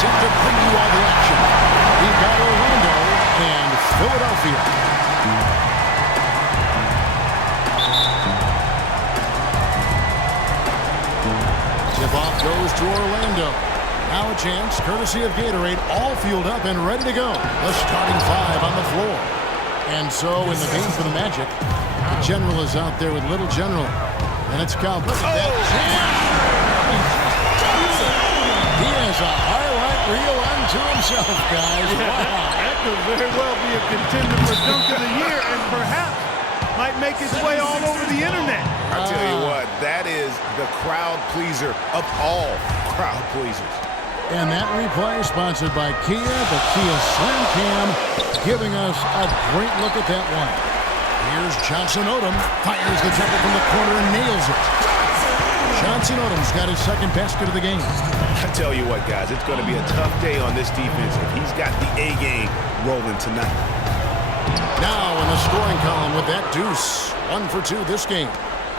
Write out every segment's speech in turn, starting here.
set to bring you all the action. We've got Orlando and Philadelphia. Tip-off goes to Orlando. Now a chance, courtesy of Gatorade, all fueled up and ready to go. The starting five on the floor. And so in the game for the Magic, the General is out there with Little General. And it's Cal. Look at that jam. He has a highlight reel unto himself, guys. Wow. That could very well be a contender for Dunk of the Year and perhaps might make its way all over the internet. I tell you what, that is the crowd pleaser of all crowd pleasers. And that replay sponsored by Kia, the Kia Slam Cam, giving us a great look at that one. Here's Johnson Odom, fires the jumper from the corner and nails it. Johnson Odom's got his second basket of the game. I tell you what, guys, it's going to be a tough day on this defense if he's got the A game rolling tonight. Now in the scoring column with that deuce. 1 for 2 this game.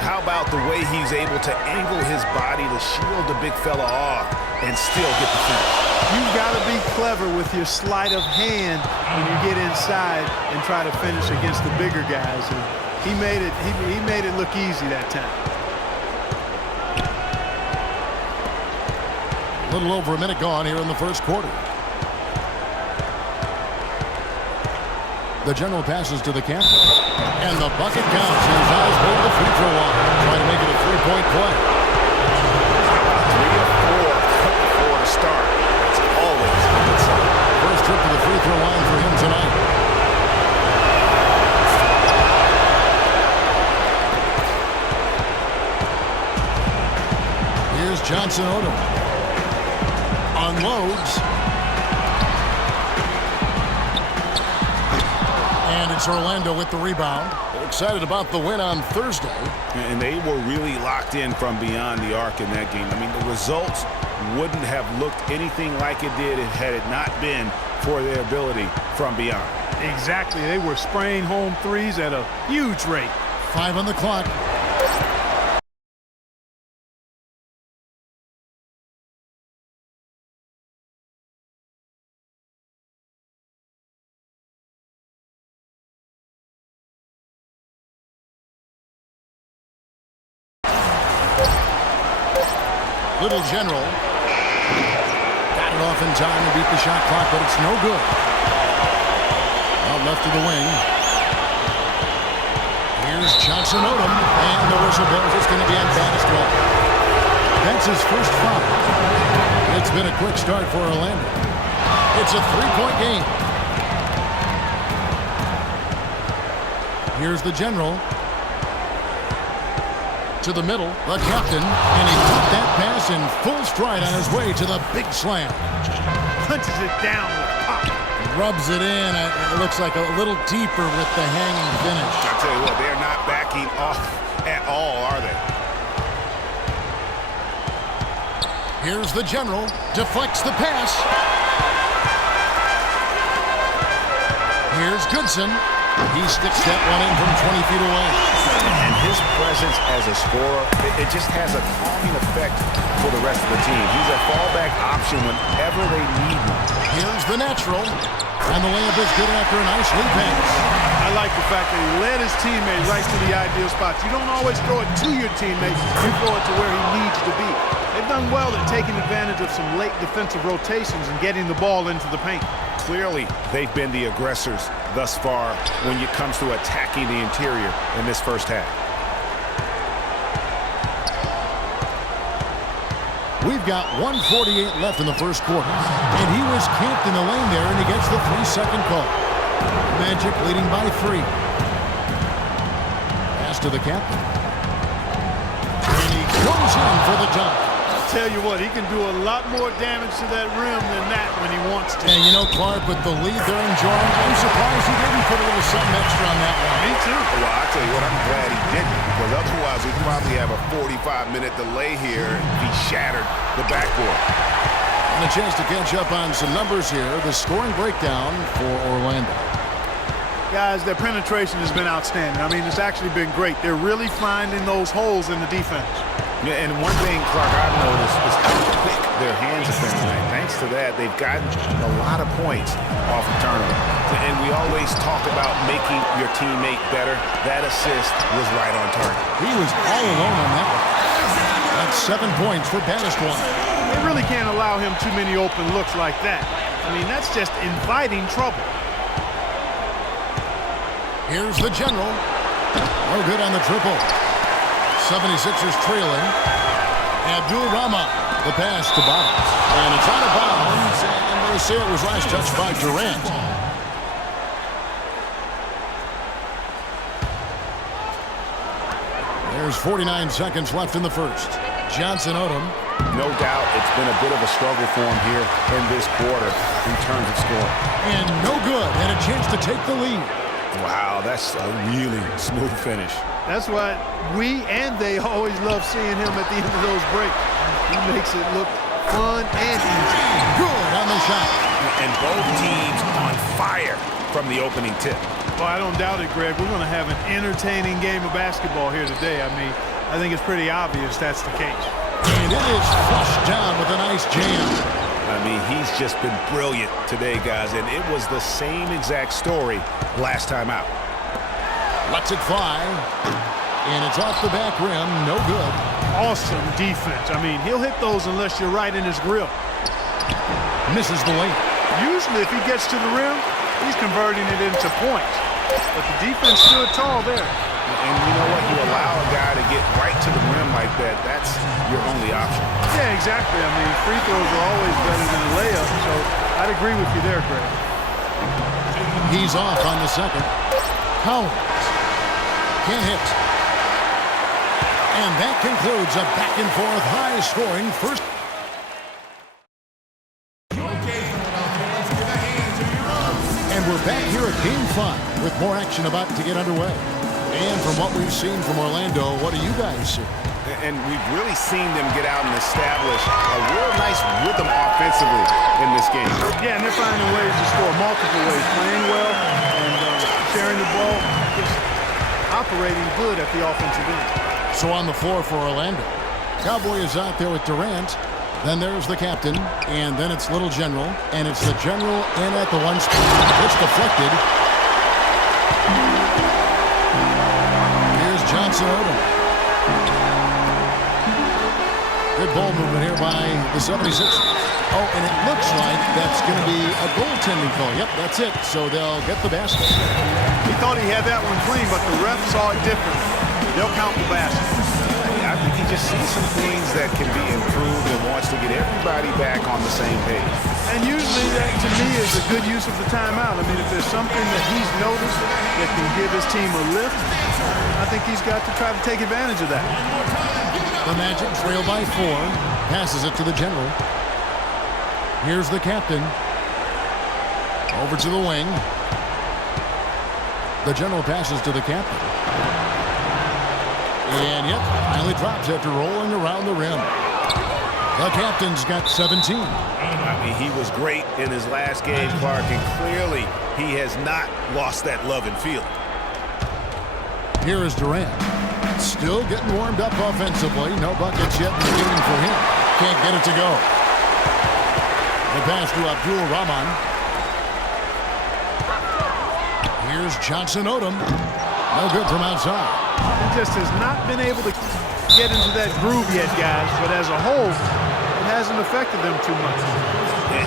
How about the way he's able to angle his body to shield the big fella off and still get the finish? You've got to be clever with your sleight of hand when you get inside and try to finish against the bigger guys. And he made it look easy that time. A little over a minute gone here in the first quarter. The General passes to the captain. And the bucket counts. His eyes hold the free throw line. Trying to make it a three-point play. 3 of 4 to start. That's always a good sign. First trip to the free throw line for him tonight. Here's Johnson Odom. Unloads. And it's Orlando with the rebound. They're excited about the win on Thursday. And they were really locked in from beyond the arc in that game. I mean, the results wouldn't have looked anything like it did had it not been for their ability from beyond. Exactly. They were spraying home threes at a huge rate. 5 on the clock. Little General got it off in time to beat the shot clock, but it's no good. Out left of the wing. Here's Johnson Odom, and the whistle blows. It's going to be on Bannister. That's his first foul. It's been a quick start for Orlando. It's a three-point game. Here's the General. To the middle, the captain, and he took that pass in full stride on his way to the big slam. Punches it down with pop. Rubs it in. It looks like a little deeper with the hanging finish. I tell you what, they're not backing off at all, are they? Here's the General. Deflects the pass. Here's Goodson. He sticks that one in from 20 feet away. And his presence as a scorer, it just has a calming effect for the rest of the team. He's a fallback option whenever they need him. Here's the natural. And the layup is good after a nice lead pass. I like the fact that he led his teammate right to the ideal spots. You don't always throw it to your teammate. You throw it to where he needs to be. They've done well at taking advantage of some late defensive rotations and getting the ball into the paint. Clearly, they've been the aggressors thus far when it comes to attacking the interior in this first half. We've got 1:48 left in the first quarter. And he was camped in the lane there, and he gets the 3-second call. Magic leading by 3. Pass to the captain. And he goes in for the dunk. Tell you what, he can do a lot more damage to that rim than that when he wants to. And you know, Clark, with the lead they're enjoying, I'm surprised he didn't put a little something extra on that one. Me too. Well, I tell you what, I'm glad he didn't, because otherwise we'd probably have a 45-minute delay here if he shattered the backboard. And a chance to catch up on some numbers here. The scoring breakdown for Orlando. Guys, their penetration has been outstanding. I mean, it's actually been great. They're really finding those holes in the defense. Yeah, and one thing, Clark, I've noticed is how quick their hands have been tonight. Thanks to that, they've gotten a lot of points off of turnover. And we always talk about making your teammate better. That assist was right on target. He was all alone on that one. That's 7 points for Banastone. They really can't allow him too many open looks like that. I mean, that's just inviting trouble. Here's the general. No good on the triple. 76ers trailing. Abdul-Rahman, the pass to Bottoms. And it's out of bounds, and they say it was last touched by Durant. There's 49 seconds left in the first. Johnson Odom. No doubt it's been a bit of a struggle for him here in this quarter in terms of scoring. And no good, and a chance to take the lead. Wow, that's a really smooth finish. That's why we and they always love seeing him at the end of those breaks. He makes it look fun and easy. Good on the shot. And both teams on fire from the opening tip. Well, I don't doubt it, Greg. We're going to have an entertaining game of basketball here today. I mean, I think it's pretty obvious that's the case. And it is flushed down with a nice jam. I mean, he's just been brilliant today, guys, and it was the same exact story last time out. Lets it fly, and it's off the back rim, no good. Awesome defense. I mean, he'll hit those unless you're right in his grill. Misses the lane. Usually, if he gets to the rim, he's converting it into points. But the defense stood tall there. And you know what? You allow a guy to get right to the rim like that, that's your only option. Yeah, exactly. I mean, free throws are always better than a layup, so I'd agree with you there, Greg. He's off on the second. Collins can't hit. And that concludes a back-and-forth, high-scoring first. And we're back here at Game 5 with more action about to get underway. And from what we've seen from Orlando, what do you guys see? And we've really seen them get out and establish a real nice rhythm offensively in this game. Yeah, and they're finding ways to score multiple ways, playing well and sharing the ball, just operating good at the offensive end. So on the floor for Orlando, Cowboy is out there with Durant. Then there's the captain, and then it's Little General, and it's the General in at the one spot. It's deflected. Here's Johnson Odom. Good ball movement here by the 76ers. Oh, and it looks like that's going to be a goaltending call. Yep, that's it. So they'll get the basket. He thought he had that one clean, but the ref saw it different. They'll count the basket. I think he just sees some things that can be improved and wants to get everybody back on the same page. And usually that, to me, is a good use of the timeout. I mean, if there's something that he's noticed that can give his team a lift, I think he's got to try to take advantage of that. The Magic trail by 4. Passes it to the General. Here's the captain. Over to the wing. The General passes to the captain. And yep, finally drops after rolling around the rim. The captain's got 17. I mean, he was great in his last game, Clark, and clearly he has not lost that love and feeling. Here is Durant. Still getting warmed up offensively. No buckets yet in the game for him. Can't get it to go. The pass to Abdul-Rahman. Here's Johnson Odom. No good from outside. He just has not been able to get into that groove yet, guys. But as a whole, it hasn't affected them too much.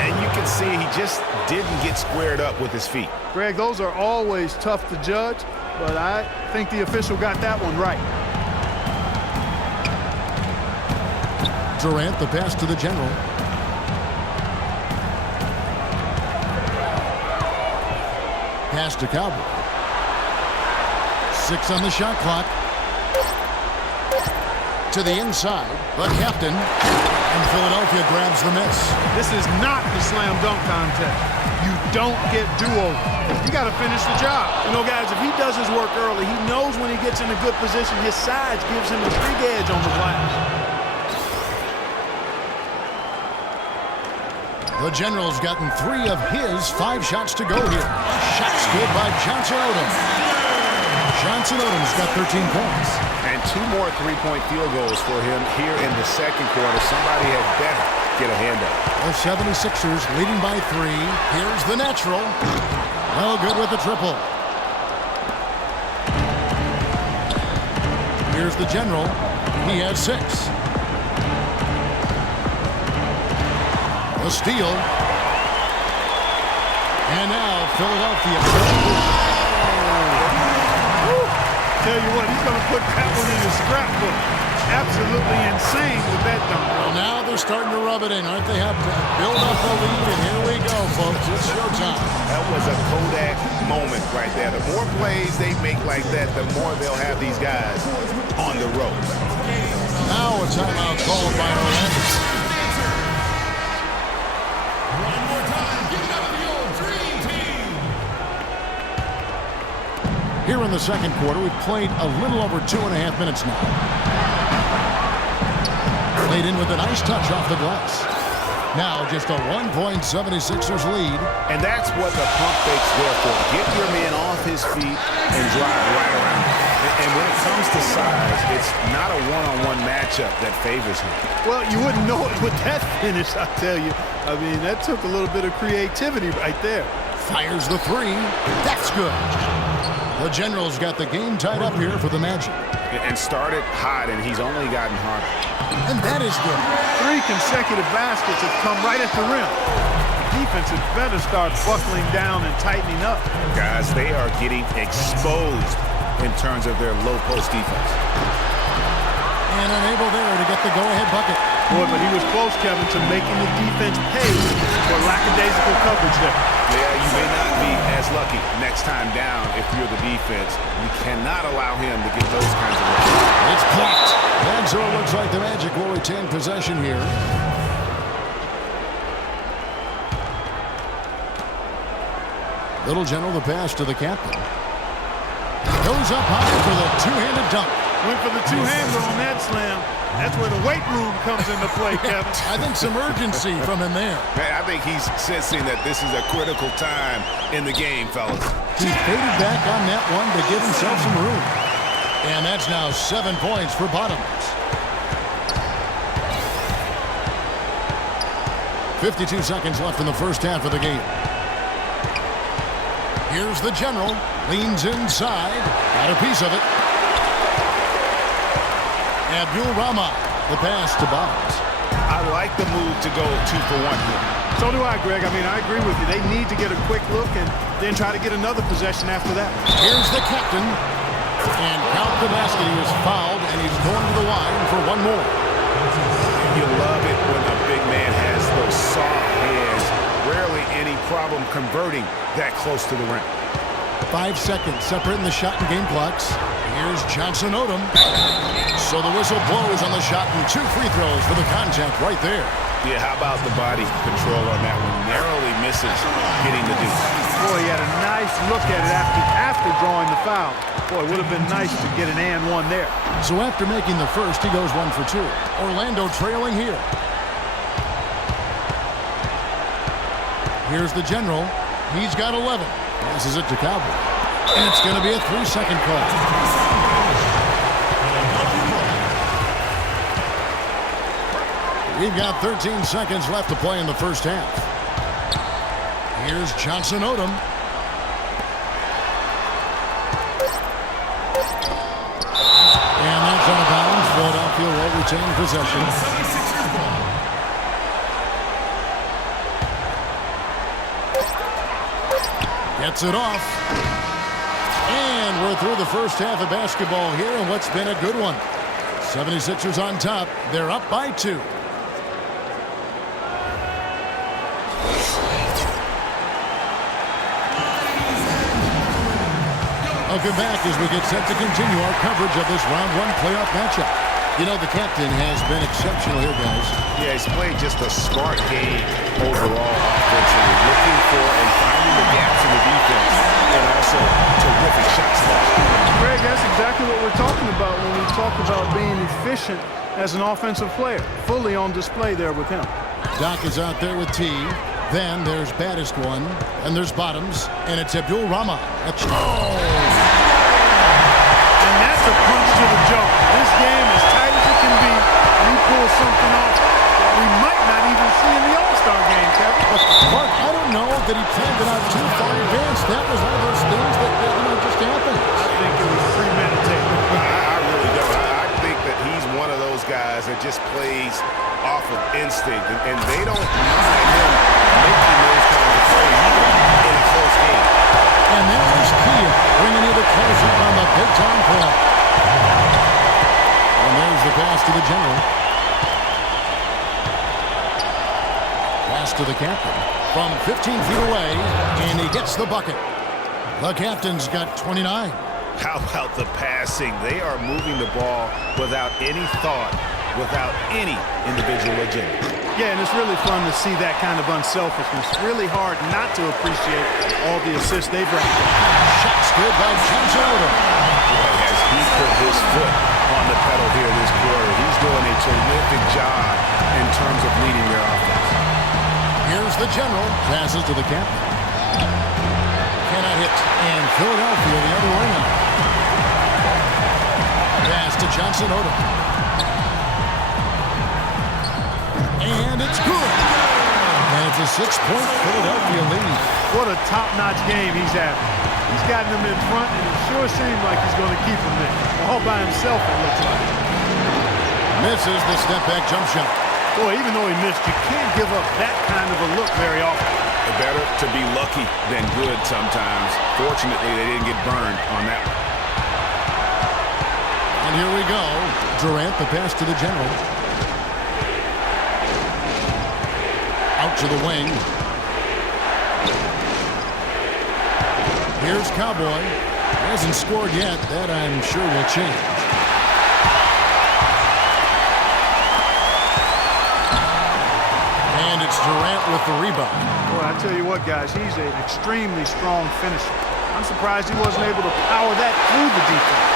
And you can see he just didn't get squared up with his feet. Greg, those are always tough to judge, but I think the official got that one right. Durant, the pass to the General. Pass to Cowboy. 6 on the shot clock. To the inside, the captain, and Philadelphia grabs the miss. This is not the slam dunk contest. You don't get do-over. You got to finish the job. You know, guys, if he does his work early, he knows when he gets in a good position, his size gives him a big edge on the glass. The General's gotten 3 of his 5 shots to go here. Shots good by Johnson Odom. Johnson Odom's got 13 points. And And 2 more three-point field goals for him here in the second quarter. Somebody had better get a hand up. The 76ers leading by 3. Here's the natural. No good with the triple. Here's the general. He has 6. The steal. And now Philadelphia. Tell you what, he's going to put that one in his scrapbook. Absolutely insane with that dunk. Well, now they're starting to rub it in, aren't they? Have to build up a lead, and here we go, folks. It's showtime. That was a Kodak moment right there. The more plays they make like that, the more they'll have these guys on the ropes. Now a timeout called by Orlando. One more time, give it up for your dream team. Here in the second quarter, we've played a little over 2.5 minutes now. Played in with a nice touch off the glass. Now just a 1-point 76ers lead. And that's what the pump fake's there for. Get your man off his feet and drive right around him. And when it comes to size, it's not a one-on-one matchup that favors him. Well, you wouldn't know it with that finish, I tell you. I mean, that took a little bit of creativity right there. Fires the 3. That's good. The General's got the game tied up here for the Magic. And started hot, and he's only gotten hotter. And that is good. 3 consecutive baskets have come right at the rim. The defense had better start buckling down and tightening up. Guys, they are getting exposed in terms of their low post defense. And unable there to get the go-ahead bucket. Boy, but he was close, Kevin, to making the defense pay for lackadaisical coverage there. Yeah, you may not be as lucky next time down if you're the defense. You cannot allow him to get those kinds of looks. It's blocked. And so it looks like the Magic will retain possession here. Little General, the pass to the captain. Goes up high for the two-handed dunk. Went for the two-hander on that slam. That's where the weight room comes into play, Kevin. I think some urgency from him there. Man, I think he's sensing that this is a critical time in the game, fellas. He faded back on that one to give himself some room. And that's now 7 points for Bottoms. 52 seconds left in the first half of the game. Here's the General. Leans inside. Got a piece of it. Abdul-Rahman, the pass to Bottoms. I like the move to go 2 for 1 here. So do I, Greg. I mean, I agree with you. They need to get a quick look and then try to get another possession after that. Here's the captain. And count the basket. He was fouled, and he's going to the line for one more. You love it when a big man has those soft hands. Rarely any problem converting that close to the rim. 5 seconds separating the shot and game clocks. Here's Johnson Odom. So the whistle blows on the shot and 2 free throws for the contact right there. Yeah, how about the body control on that one? Narrowly misses getting the deuce. Boy, he had a nice look at it after drawing the foul. Boy, it would have been nice to get an and one there. So after making the first, he goes 1 for 2. Orlando trailing here. Here's the General. He's got 11. Passes it to Cowboy. And it's going to be a 3-second call. We've got 13 seconds left to play in the first half. Here's Johnson Odom. And that's out of bounds. Philadelphia will retain possession. Gets it off. And we're through the first half of basketball here in what's been a good one. 76ers on top. They're up by 2. Welcome back as we get set to continue our coverage of this round 1 playoff matchup. You know, the captain has been exceptional here, guys. Yeah, he's played just a smart game overall offensively, looking for and finding the gaps in the defense, and also terrific shot selection. Greg, that's exactly what we're talking about when we talk about being efficient as an offensive player. Fully on display there with him. Doc is out there with T. Then there's baddest one, and there's Bottoms, and it's Abdul-Rahman. And that's a punch to the jaw. This game as tight as it can be, and he pulls something off that we might not even see in the All-Star game, Kevin. But Mark, I don't know that he planned it out too far in advance. That was one of those things that just happened. I think it was premeditated. I really don't. I think that he's one of those guys that just plays off of instinct, and they don't mind him making those kinds of plays even in a close game. And there is Kia bringing you the close-up on the big-time play. And there's the pass to the general. Pass to the captain from 15 feet away, and he gets the bucket. The captain's got 29. How about the passing? They are moving the ball without any thought, without any individual agenda. Yeah, and it's really fun to see that kind of unselfishness. Really hard not to appreciate all the assists they've racked up. Shot's good by Johnson Odom. Boy, has he put his foot on the pedal here this quarter. He's doing a terrific job in terms of leading their offense. Here's the general. Passes to the captain. Cannot hit. And Philadelphia the other way now. Pass to Johnson Odom. And it's good. And it's a 6-point Philadelphia lead. What a top-notch game he's having. He's gotten them in front, and it sure seems like he's going to keep them there. All by himself, it looks like. Misses the step-back jump shot. Boy, even though he missed, you can't give up that kind of a look very often. Better to be lucky than good sometimes. Fortunately, they didn't get burned on that one. And here we go. Durant, the pass to the general. Out to the wing. Here's Cowboy. Hasn't scored yet. That, I'm sure, will change. And it's Durant with the rebound. Boy, I tell you what, guys, he's an extremely strong finisher. I'm surprised he wasn't able to power that through the defense.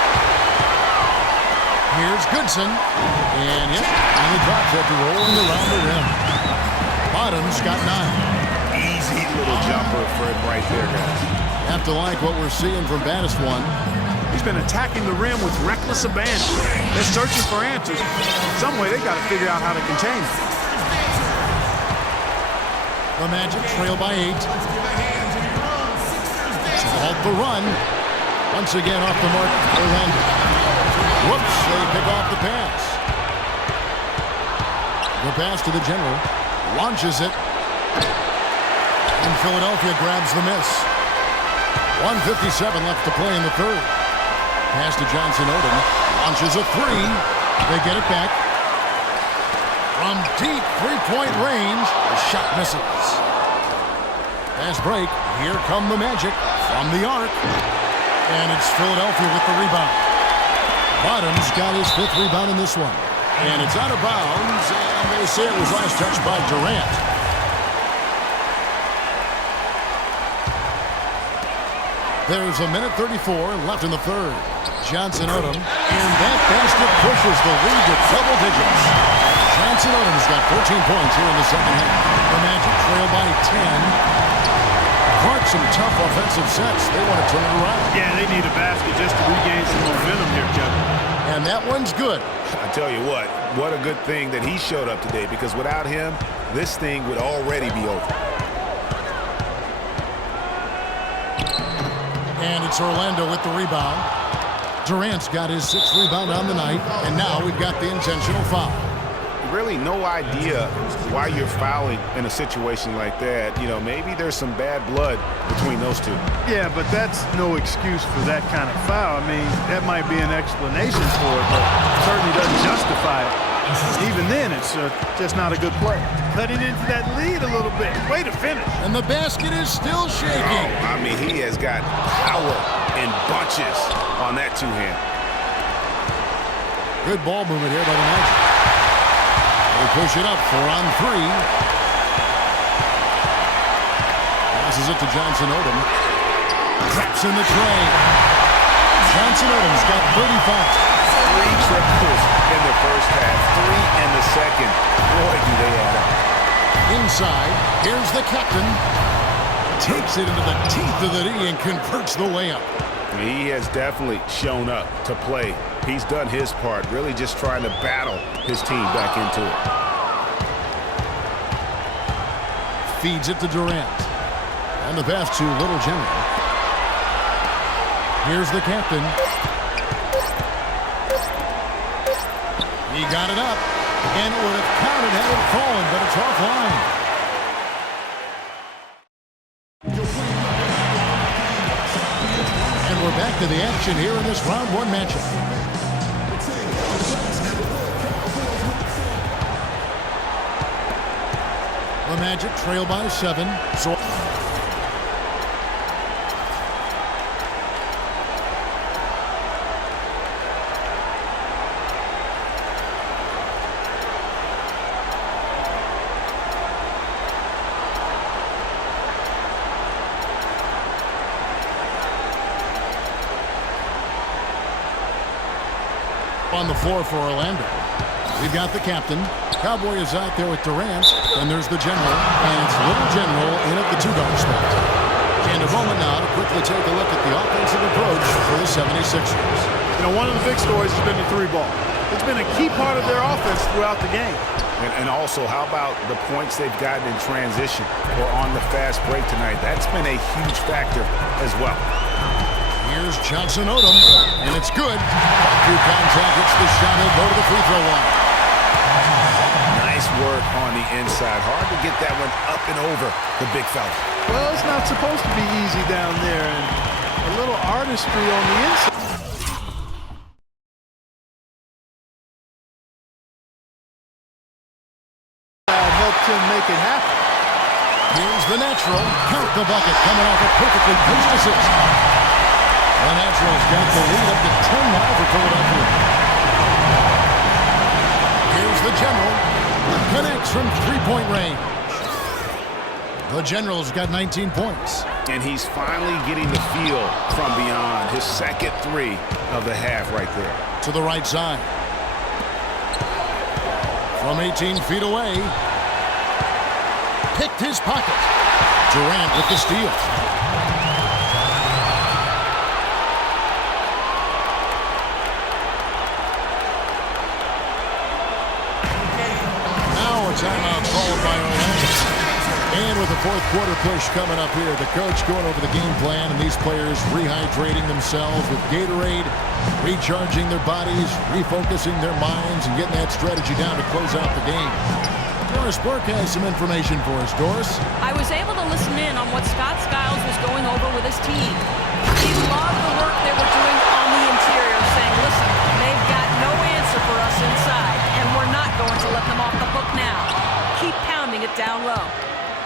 Here's Goodson. And, yep, only drops after rolling around the rim. Bottom's got 9. Easy little jumper for him right there, guys. Have to like what we're seeing from Baddest One. He's been attacking the rim with reckless abandon. They're searching for answers. Some way they got to figure out how to contain him. The Magic trail by 8. Halt the run. Once again off the mark, Orlando. Whoops, they pick off the pass. The pass to the general. Launches it. And Philadelphia grabs the miss. 1:57 left to play in the third. Pass to Johnson Odom. Launches a 3. They get it back. From deep three-point range, the shot misses. Fast break. Here come the Magic from the arc. And it's Philadelphia with the rebound. Bottom's got his 5th rebound in this one. And it's out of bounds. And they say it was last touched by Durant. There's a minute 34 left in the third. Johnson Odom. And that basket pushes the lead to double digits. Johnson Odom's got 14 points here in the second half. The Magic trail by 10. Clark, some tough offensive sets. They want to turn it around. Yeah, they need a basket just to regain some momentum here, Kevin. And that one's good. I tell you what a good thing that he showed up today, because without him, this thing would already be over. And it's Orlando with the rebound. Durant's got his 6th rebound on the night. And now we've got the intentional foul. Really no idea why you're fouling in a situation like that. You know, maybe there's some bad blood between those two. Yeah, but that's no excuse for that kind of foul. I mean, that might be an explanation for it, but certainly doesn't justify it. Even then, it's just not a good play. Cutting into that lead a little bit. Way to finish. And the basket is still shaking. Oh, I mean, he has got power in bunches on that two-hand. Good ball movement here by the Magic. They push it up 4 on 3. Passes it to Johnson Odom. Traps in the tray. Johnson Odom's got 35. 3 triples in the first half, 3 in the second. Boy, do they add up. Inside, here's the captain. Takes it into the teeth of the D and converts the layup. He has definitely shown up to play. He's done his part, really just trying to battle his team back into it. Feeds it to Durant. And the pass to Little General. Here's the captain. He got it up. And it would have counted had it fallen, but it's offline. And we're back to the action here in this round one matchup. The Magic trail by 7. So on the floor for Orlando. We've got the captain. Cowboy is out there with Durant, and there's the general, and it's Little General in at the 2-guard spot. And a moment now to quickly take a look at the offensive approach for the 76ers. You know, one of the big stories has been the 3-ball. It's been a key part of their offense throughout the game. And also, how about the points they've gotten in transition or on the fast break tonight? That's been a huge factor as well. Here's Johnson Odom, and it's good. Through contact, it's the shot. He'll go to the free throw line. Nice work on the inside. Hard to get that one up and over the big fella. Well, it's not supposed to be easy down there, and a little artistry on the inside. Helped him make it happen. Here's the natural. Count the bucket coming off a perfectly placed assist. The Naturals got the lead up to 10 now for Philadelphia. Here's the General. Connects from three-point range. The General's got 19 points. And he's finally getting the feel from beyond. His second 3 of the half right there. To the right side. From 18 feet away. Picked his pocket. Durant with the steal. Timeout called by Orlando. And with the fourth quarter push coming up here, the coach going over the game plan, and these players rehydrating themselves with Gatorade, recharging their bodies, refocusing their minds, and getting that strategy down to close out the game. Doris Burke has some information for us. Doris? I was able to listen in on what Scott Skiles was going over with his team. He loved the work they were doing on the interior, saying, listen, they've got no answer for us inside, and we're not going to let them off the hook now. Keep pounding it down low.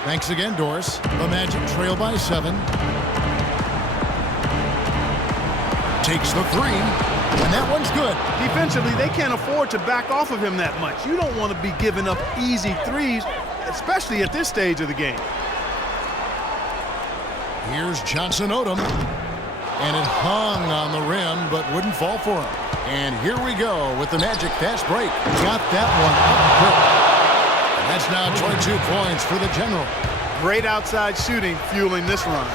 Thanks again, Doris. The Magic trail by 7. Takes the 3, and that one's good. Defensively, they can't afford to back off of him that much. You don't want to be giving up easy threes, especially at this stage of the game. Here's Johnson Odom, and it hung on the rim, but wouldn't fall for him. And here we go with the Magic fast break. Got that one up quick. And that's now 22 points for the General. Great outside shooting fueling this run.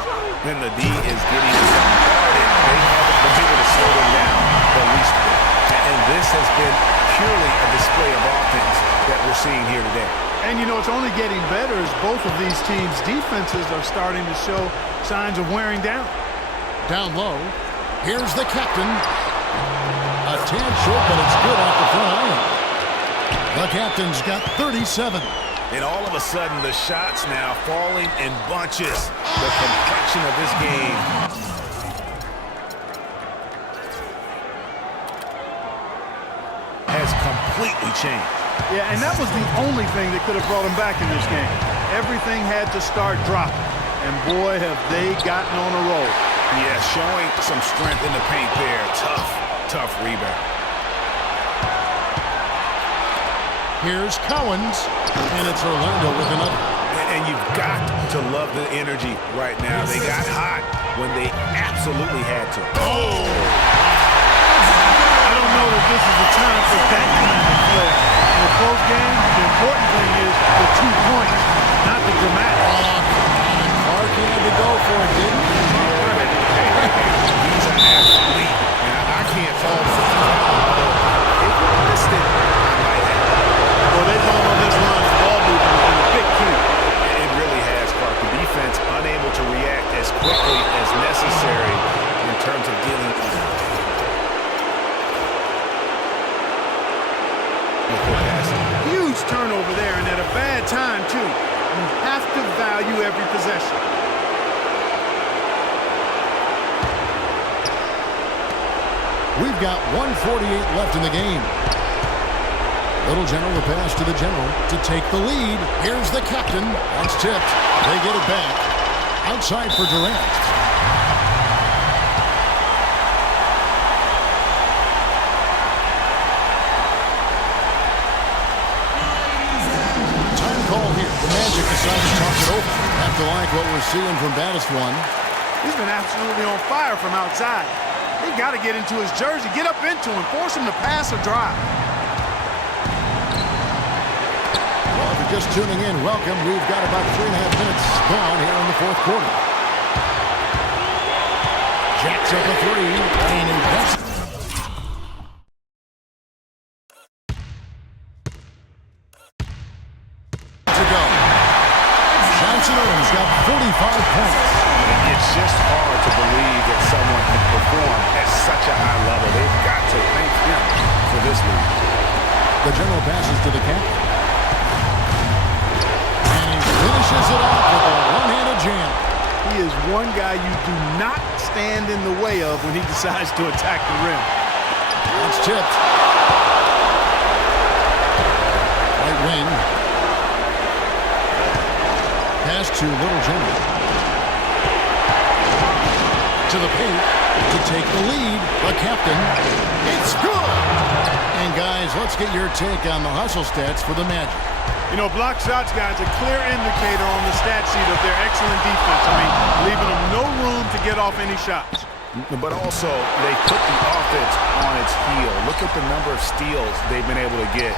Then the D is getting bombarded. They haven't been able to slow them down the least bit. And this has been purely a display of offense that we're seeing here today. And you know, it's only getting better as both of these teams' defenses are starting to show signs of wearing down. Down low. Here's the captain. A tad short, but it's good off the front iron. The captain's got 37. And all of a sudden, the shots now falling in bunches. The complexion of this game has completely changed. Yeah, and that was the only thing that could have brought him back in this game. Everything had to start dropping. And boy, have they gotten on a roll. Yeah, showing some strength in the paint there. Tough rebound. Here's Cowens, and it's Orlando with another. And you've got to love the energy right now. They got hot when they absolutely had to. Oh! I don't know that this is the time for that kind of play. In a close game, the important thing is the 2 points, not the dramatic. Clark had to go for it, didn't he? He's an quickly as necessary in terms of dealing with their passing. Huge turnover there, and at a bad time, too. You have to value every possession. We've got 1:48 left in the game. Little General the pass to the General to take the lead. Here's the captain. That's tipped. They get it back. Outside for Durant. Time call here. The Magic decide to talk it over. Have to like what we're seeing from Baddest One. He's been absolutely on fire from outside. They've got to get into his jersey, get up into him, force him to pass or drive. Well, if you're just tuning in, welcome. We've got about 3.5 minutes gone here in the fourth quarter. Jacks up a three, and he gets to go. Johnson Odom's got 45 points. It's just hard to believe that someone can perform at such a high level. They've got to thank him for this lead. The General passes to the captain. And he finishes it off with a one-handed jam. He is one guy you do not stand in the way of when he decides to attack the rim. That's tipped. Right wing. Pass to Little General. To the paint to take the lead. The captain. It's good. And guys, let's get your take on the hustle stats for the Magic. You know, block shots, guys, a clear indicator on the stat sheet of their excellent defense. I mean, leaving them no room to get off any shots. But also, they put the offense on its heel. Look at the number of steals they've been able to get.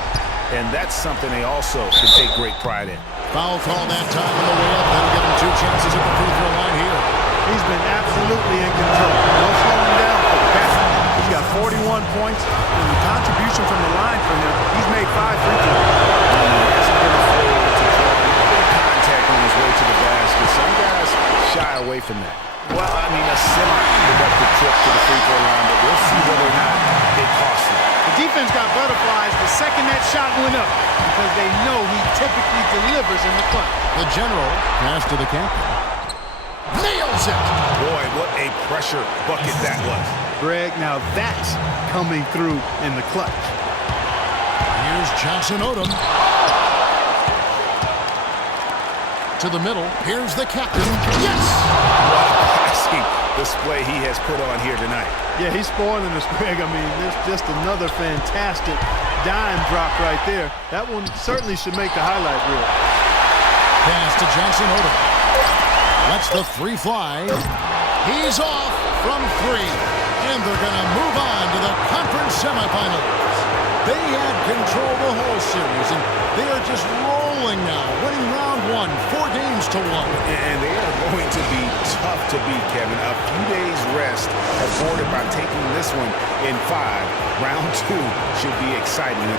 And that's something they also can take great pride in. Foul call that time on the way up. That'll give him 2 chances at the free throw line here. He's been absolutely in control. No slowing down for the captain. He's got 41 points, and the contribution from the line for him, he's made 5 free throws. He hasn't been afraid to draw a little bit of contact on his way to the basket. Some guys shy away from that. Well, I mean, a semi-productive trip to the free throw line, but we'll see whether or not it costs him. The defense got butterflies the second that shot went up because they know he typically delivers in the clutch. The General pass to the captain. Nails it! Boy, what a pressure bucket that was. Greg, now that's coming through in the clutch. Here's Johnson Odom. To the middle. Here's the captain. Yes! What a passing display he has put on here tonight. Yeah, he's spoiling us, Greg. I mean, there's just another fantastic dime drop right there. That one certainly should make the highlight reel. Pass to Johnson Odom. Lets the three fly. He's off from 3. And they're going to move on to the conference semifinals. They had control the whole series, and they are just rolling now, winning round 1, 4 games to 1. And they are going to be tough to beat, Kevin. A few days rest afforded by taking this one in 5. Round 2 should be exciting.